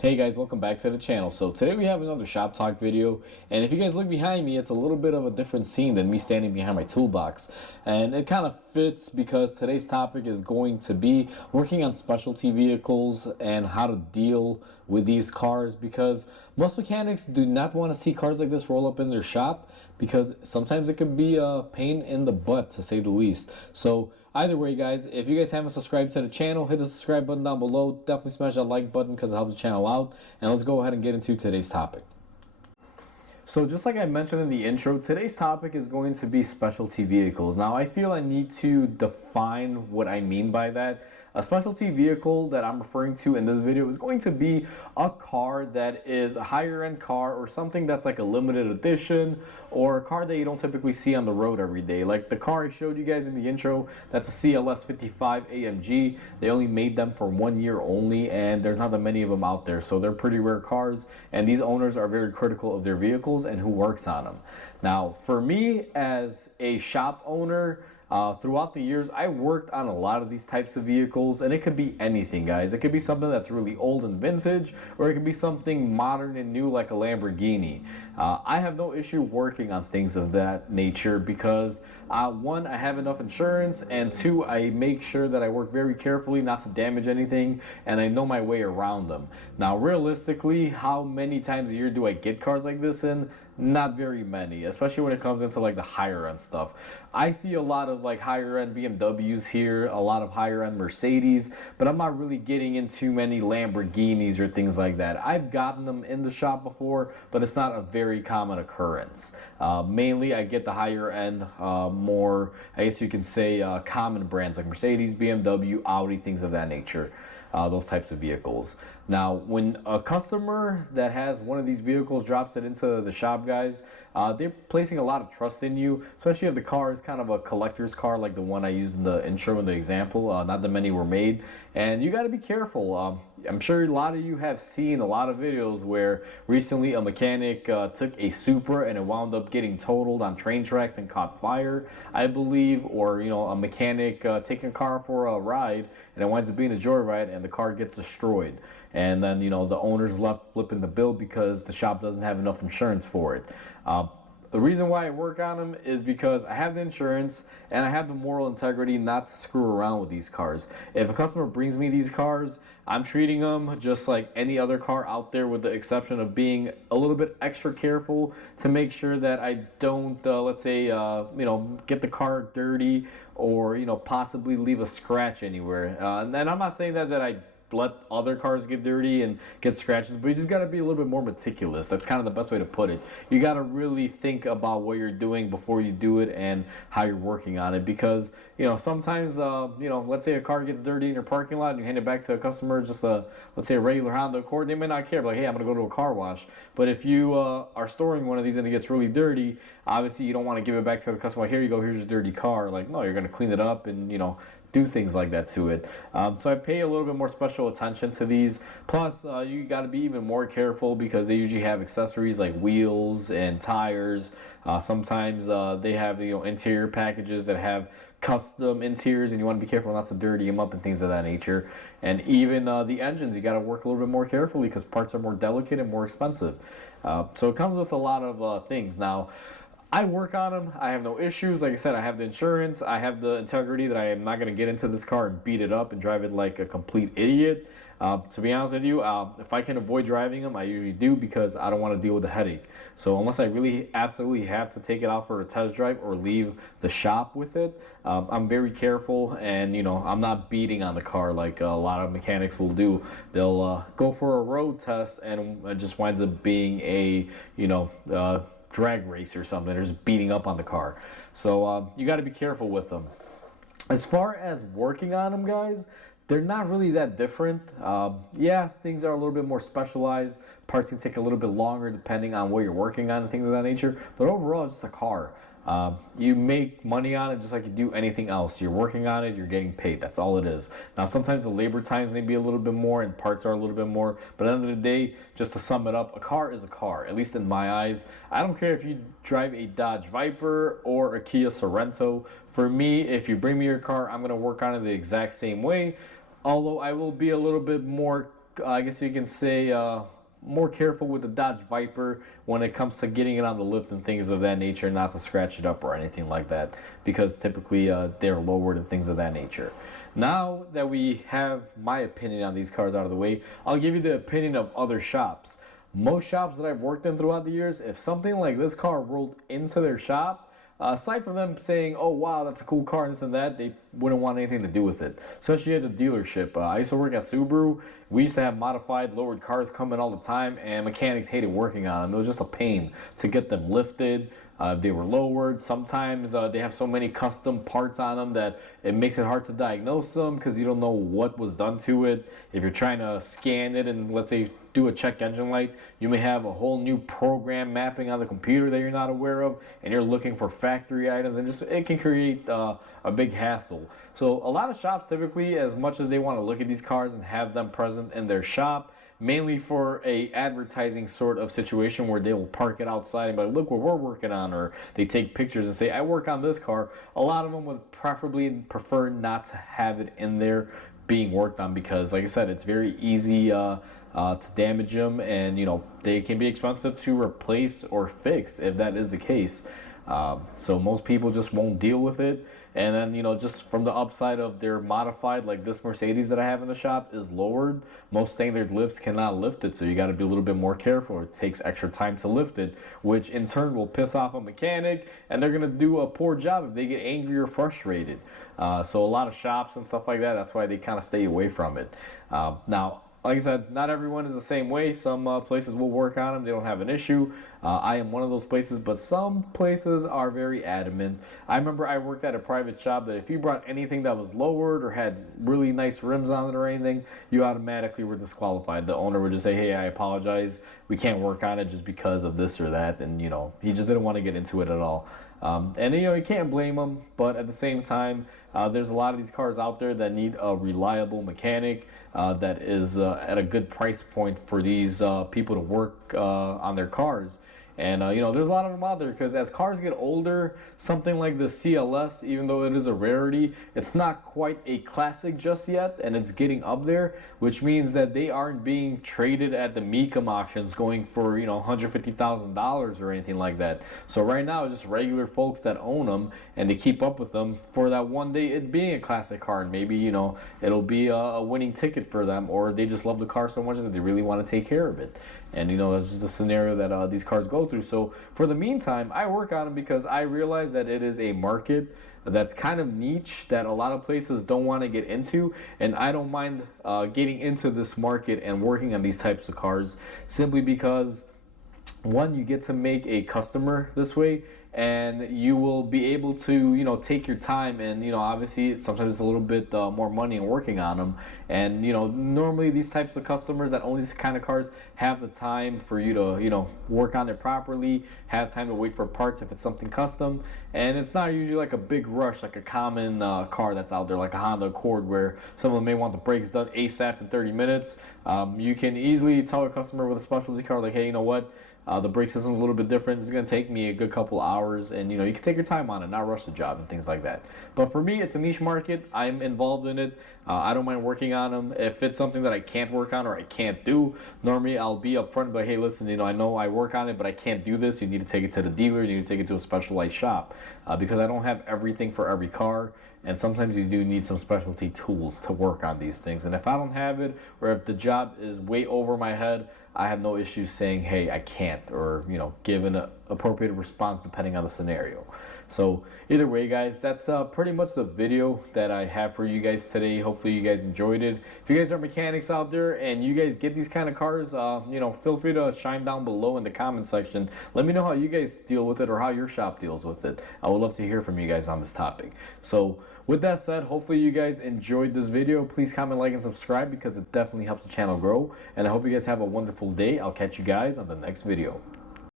Hey guys, welcome back to the channel. So today we have another shop talk video, and if you guys look behind me, it's a little bit of a different scene than me standing behind my toolbox, and it kind of fits because today's topic is going to be working on specialty vehicles and how to deal with these cars, because most mechanics do not want to see cars like this roll up in their shop, because sometimes it could be a pain in the butt, to say the least. So either way, guys, if you guys haven't subscribed to the channel, hit the subscribe button down below. Definitely smash that like button because it helps the channel out. And let's go ahead and get into today's topic. So just like I mentioned in the intro, today's topic is going to be specialty vehicles. Now I feel I need to define what I mean by that. A specialty vehicle that I'm referring to in this video is going to be a car that is a higher end car, or something that's like a limited edition, or a car that you don't typically see on the road every day. Like the car I showed you guys in the intro, that's a CLS 55 AMG. They only made them for 1 year only, and there's not that many of them out there. So they're pretty rare cars, and these owners are very critical of their vehicles and who works on them. Now, for me as a shop owner, throughout the years, I worked on a lot of these types of vehicles, and it could be anything, guys. It could be something that's really old and vintage, or it could be something modern and new like a Lamborghini. I have no issue working on things of that nature because one, I have enough insurance, and two, I make sure that I work very carefully not to damage anything, and I know my way around them. Now, realistically, how many times a year do I get cars like this in? Not very many, especially when it comes into like the higher end stuff. I see a lot of like higher end BMWs here, a lot of higher end Mercedes, but I'm not really getting into many Lamborghinis or things like that. I've gotten them in the shop before, but it's not a very common occurrence. Mainly I get the higher end, more, I guess you can say, common brands like Mercedes, BMW, Audi, things of that nature. Those types of vehicles. Now, when a customer that has one of these vehicles drops it into the shop, guys, they're placing a lot of trust in you, especially if the car is kind of a collector's car like the one I used in the intro in the example. Not that many were made, and you got to be careful. I'm sure a lot of you have seen a lot of videos where recently a mechanic took a Supra and it wound up getting totaled on train tracks and caught fire, I believe, or a mechanic taking a car for a ride and it winds up being a joyride and the car gets destroyed, and then the owner's left flipping the bill because the shop doesn't have enough insurance for it. The reason why I work on them is because I have the insurance and I have the moral integrity not to screw around with these cars. If a customer brings me these cars, I'm treating them just like any other car out there, with the exception of being a little bit extra careful to make sure that I don't, let's say, get the car dirty, or possibly leave a scratch anywhere. And I'm not saying that I let other cars get dirty and get scratches, but you just got to be a little bit more meticulous. That's kind of the best way to put it. You got to really think about what you're doing before you do it and how you're working on it, because sometimes let's say a car gets dirty in your parking lot and you hand it back to a customer, just let's say a regular Honda Accord, they may not care, like, hey, I'm gonna go to a car wash. But if you are storing one of these and it gets really dirty, obviously you don't want to give it back to the customer, like, here you go, here's your dirty car. Like, no, you're gonna clean it up and do things like that to it. So I pay a little bit more special attention to these. Plus, you got to be even more careful because they usually have accessories like wheels and tires. Sometimes they have interior packages that have custom interiors, and you want to be careful not to dirty them up and things of that nature. And even the engines, you got to work a little bit more carefully because parts are more delicate and more expensive. So it comes with a lot of things. Now, I work on them. I have no issues. Like I said, I have the insurance. I have the integrity that I am not going to get into this car and beat it up and drive it like a complete idiot. To be honest with you, if I can avoid driving them, I usually do, because I don't want to deal with the headache. So unless I really absolutely have to take it out for a test drive or leave the shop with it, I'm very careful, and I'm not beating on the car like a lot of mechanics will do. They'll go for a road test and it just winds up being a drag race or something. They're just beating up on the car. So you got to be careful with them. As far as working on them, guys, they're not really that different. Yeah, things are a little bit more specialized. Parts can take a little bit longer depending on what you're working on and things of that nature. But overall, it's just a car. You make money on it just like you do anything else. You're working on it, you're getting paid. That's all it is. Now, sometimes the labor times may be a little bit more and parts are a little bit more. But at the end of the day, just to sum it up, a car is a car, at least in my eyes. I don't care if you drive a Dodge Viper or a Kia Sorento. For me, if you bring me your car, I'm going to work on it the exact same way. Although I will be a little bit more I guess you can say, more careful with the Dodge Viper when it comes to getting it on the lift and things of that nature, not to scratch it up or anything like that, because typically they're lowered and things of that nature. Now that we have my opinion on these cars out of the way, I'll give you the opinion of other shops. Most shops that I've worked in throughout the years, if something like this car rolled into their shop, aside from them saying, "Oh wow, that's a cool car," and this and that, they wouldn't want anything to do with it. Especially at the dealership. I used to work at Subaru. We used to have modified, lowered cars coming all the time, and mechanics hated working on them. It was just a pain to get them lifted. They were lowered. Sometimes they have so many custom parts on them that it makes it hard to diagnose them because you don't know what was done to it. If you're trying to scan it and let's say do a check engine light, you may have a whole new program mapping on the computer that you're not aware of, and you're looking for factory items, and just it can create a big hassle. So a lot of shops typically, as much as they want to look at these cars and have them present in their shop, mainly for a advertising sort of situation where they will park it outside and be like, look what we're working on, or they take pictures and say, I work on this car. A lot of them would prefer not to have it in there being worked on, because like I said, it's very easy to damage them, and you know, they can be expensive to replace or fix if that is the case. So most people just won't deal with it. And then, you know, just from the upside of their modified, like this Mercedes that I have in the shop is lowered. Most standard lifts cannot lift it, so you got to be a little bit more careful. It takes extra time to lift it, which in turn will piss off a mechanic, and they're going to do a poor job if they get angry or frustrated. So a lot of shops and stuff like that, that's why they kind of stay away from it. Now, like I said, not everyone is the same way. Some places will work on them. They don't have an issue. I am one of those places, but some places are very adamant. I remember I worked at a private shop that if you brought anything that was lowered or had really nice rims on it or anything, you automatically were disqualified. The owner would just say, hey, I apologize. We can't work on it just because of this or that. And, you know, he just didn't want to get into it at all. And, you know, you can't blame them. But at the same time, there's a lot of these cars out there that need a reliable mechanic that is at a good price point for these people to work on their cars. And, you know, there's a lot of them out there, because as cars get older, something like the CLS, even though it is a rarity, it's not quite a classic just yet, and it's getting up there, which means that they aren't being traded at the Mecum auctions going for, you know, $150,000 or anything like that. So right now, it's just regular folks that own them, and they keep up with them for that one day it being a classic car, and maybe, you know, it'll be a winning ticket for them, or they just love the car so much that they really want to take care of it. And, you know, that's just the scenario that these cars go through. So for the meantime, I work on them because I realize that it is a market that's kind of niche that a lot of places don't want to get into. And I don't mind getting into this market and working on these types of cars, simply because, one, you get to make a customer this way, and you will be able to, you know, take your time, and, you know, obviously sometimes it's a little bit more money in working on them. And, you know, normally these types of customers that own these kind of cars have the time for you to, you know, work on it properly, have time to wait for parts if it's something custom. And it's not usually like a big rush like a common car that's out there, like a Honda Accord, where someone may want the brakes done ASAP in 30 minutes. You can easily tell a customer with a specialty car, like, hey, you know what? The brake system's a little bit different. It's going to take me a good couple hours, and, you know, you can take your time on it, not rush the job and things like that. But for me, it's a niche market. I'm involved in it. I don't mind working on them. If it's something that I can't work on or I can't do, normally I'll be upfront, but hey, listen, you know I work on it, but I can't do this. You need to take it to the dealer. You need to take it to a specialized shop, because I don't have everything for every car. And sometimes you do need some specialty tools to work on these things. And if I don't have it, or if the job is way over my head, I have no issue saying, hey, I can't, or, you know, give an appropriate response depending on the scenario. So either way, guys, that's pretty much the video that I have for you guys today. Hopefully you guys enjoyed it. If you guys are mechanics out there and you guys get these kind of cars, you know, feel free to chime down below in the comment section. Let me know how you guys deal with it, or how your shop deals with it. I would love to hear from you guys on this topic. So with that said, hopefully you guys enjoyed this video. Please comment, like, and subscribe, because it definitely helps the channel grow. And I hope you guys have a wonderful day. I'll catch you guys on the next video.